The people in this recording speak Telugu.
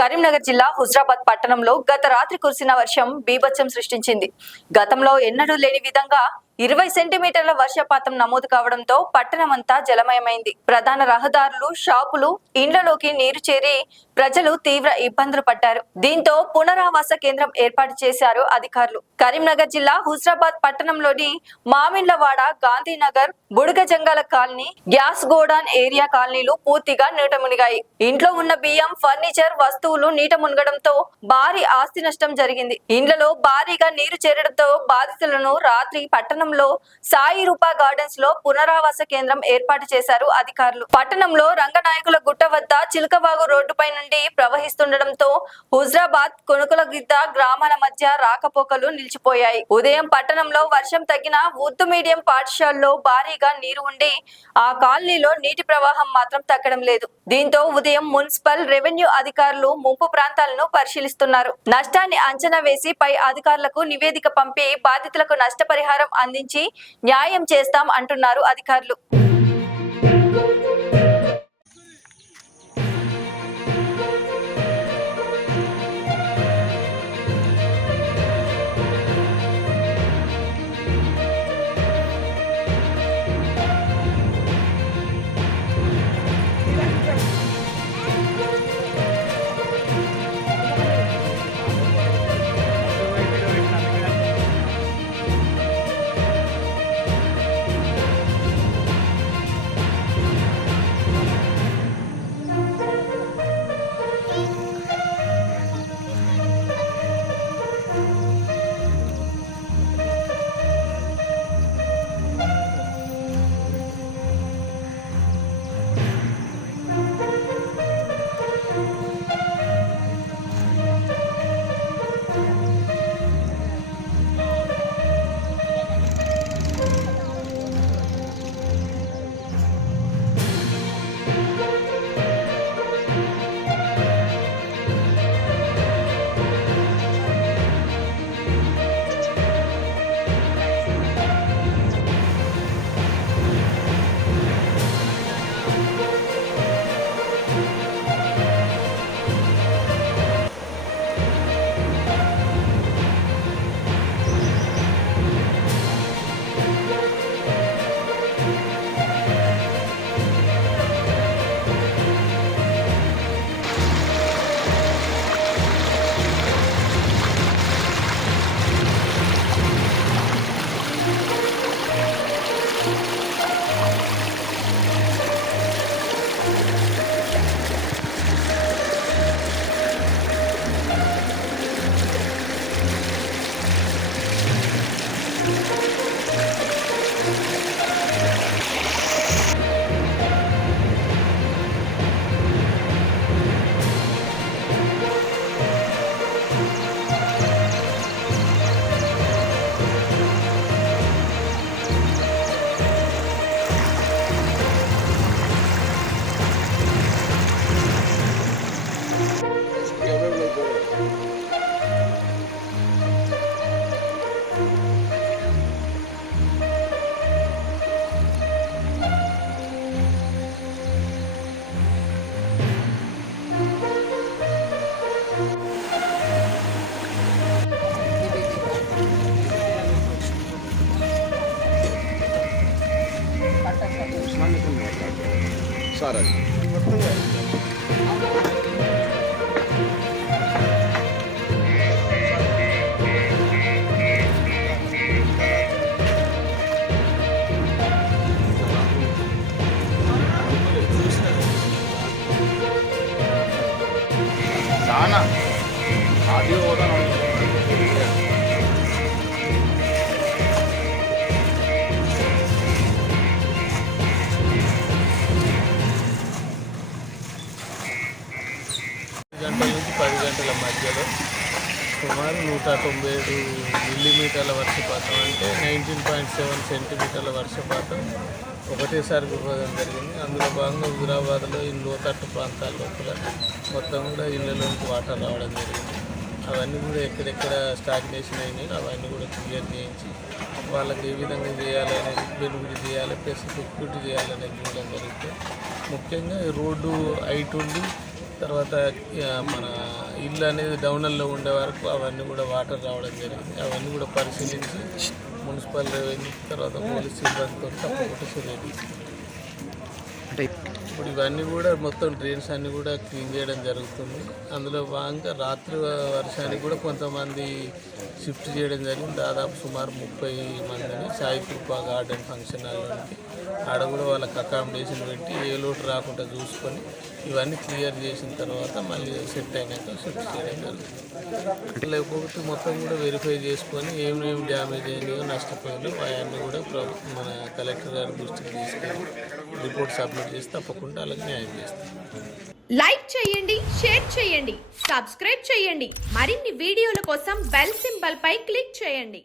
కరీంనగర్ జిల్లా హుజరాబాద్ పట్టణంలో గత రాత్రి కురిసిన వర్షం బీభత్సం సృష్టించింది. గతంలో ఎన్నడూ లేని విధంగా 20 సెంటీమీటర్ల వర్షపాతం నమోదు కావడంతో పట్టణమంతా జలమయమైంది. ప్రధాన రహదారులు, షాపులు, ఇండ్లలోకి నీరు చేరి ప్రజలు తీవ్ర ఇబ్బందులు పడ్డారు. దీంతో పునరావాస కేంద్రం ఏర్పాటు చేశారు అధికారులు. కరీంనగర్ జిల్లా హుజరాబాద్ పట్టణంలోని మామిండ్లవాడ, గాంధీనగర్, బుడగజంగాల కాలనీ, గ్యాస్ గోడాన్ ఏరియా కాలనీలు పూర్తిగా నీట మునిగాయి. ఇంట్లో ఉన్న బియ్యం, ఫర్నిచర్ వస్తువులు నీట మునగడంతో భారీ ఆస్తి నష్టం జరిగింది. ఇండ్లలో భారీగా నీరు చేరడంతో బాధితులను రాత్రి పట్టణంలో సాయి రూపా గార్డెన్స్ లో పునరావాస కేంద్రం ఏర్పాటు చేశారు అధికారులు. పట్టణంలో రంగనాయకుల గుట్ట వద్ద చిలకవాగు రోడ్డుపై నుండి ప్రవహిస్తుండటంతో హుజరాబాద్, కొనుకులగిద్ద గ్రామాల మధ్య రాకపోకలు నిలిచిపోయాయి. ఉదయం పట్టణంలో వర్షం తగ్గిన ఉర్దూ మీడియం పాఠశాలలో భారీగా నీరు ఉండి ఆ కాలనీలో నీటి ప్రవాహం మాత్రం తగ్గడం లేదు. దీంతో ఉదయం మున్సిపల్, రెవెన్యూ అధికారులు ముంపు ప్రాంతాలను పరిశీలిస్తున్నారు. నష్టాన్ని అంచనా వేసి పై అధికారులకు నివేదిక పంపి బాధితులకు నష్టపరిహారం అందించి న్యాయం చేస్తాం అంటున్నారు అధికారులు. సార్ చాలా అది హోదా గంటల నుంచి 10 గంటల మధ్యలో సుమారు 197 మిల్లీమీటర్ల వర్షపాతం, అంటే 19.7 సెంటీమీటర్ల వర్షపాతం ఒకటేసారి కురవడం జరిగింది. అందులో భాగంగా హుజరాబాద్లో ఈ లోతట్టు ప్రాంతాల్లో కూడా మొత్తం కూడా ఇళ్ళలోకి వాటర్ రావడం జరిగింది. అవన్నీ కూడా ఎక్కడెక్కడ స్టాగ్నేషన్ అయినాయి అవన్నీ కూడా క్లియర్ చేయించి వాళ్ళకి ఏ విధంగా చేయాలనేది, బెనిఫిట్ చేయాలి, ప్లస్ సెక్యూరిటీ చేయాలనేది చూడడం జరుగుతుంది. ముఖ్యంగా ఈ రోడ్డు హైట్ ఉండి తర్వాత మన ఇల్లు అనేది డౌన్లో ఉండే వరకు అవన్నీ కూడా వాటర్ రావడం జరిగింది. అవన్నీ కూడా పరిశీలించి మున్సిపల్ రెవెన్యూ తర్వాత పోలీస్ సిబ్బందితో తప్పకుండా చర్యలు తీసుకుంటాం. ఇప్పుడు ఇవన్నీ కూడా మొత్తం డ్రైన్స్ అన్నీ కూడా క్లీన్ చేయడం జరుగుతుంది. అందులో భాగంగా రాత్రి వర్షానికి కూడా కొంతమంది షిఫ్ట్ చేయడం జరిగింది. దాదాపు సుమారు 30 మందిని సాయి కృప గార్డెన్ ఫంక్షన్ హాల్లోనికి ఆడ కూడా వాళ్ళకి అకామిడేషన్ పెట్టి ఏ లోటు రాకుండా చూసుకొని ఇవన్నీ క్లియర్ చేసిన తర్వాత మళ్ళీ సెట్ అయినాక షిఫ్ట్ చేయడం జరుగుతుంది. లేకపోతే మొత్తం కూడా వెరిఫై చేసుకొని ఏమేమి డ్యామేజ్ అయినాయో నష్టపోయాయో అవన్నీ కూడా మన కలెక్టర్ గారి దృష్టికి తీసుకెళ్ళి రిపోర్ట్ సబ్మిట్ చేసి తప్పకుండా అలాగే న్యాయం చేస్తాం. లైక్ చేయండి, షేర్ చేయండి, సబ్స్క్రైబ్ చేయండి. మరిన్ని వీడియోల కోసం బెల్ సింబల్ పై క్లిక్ చేయండి.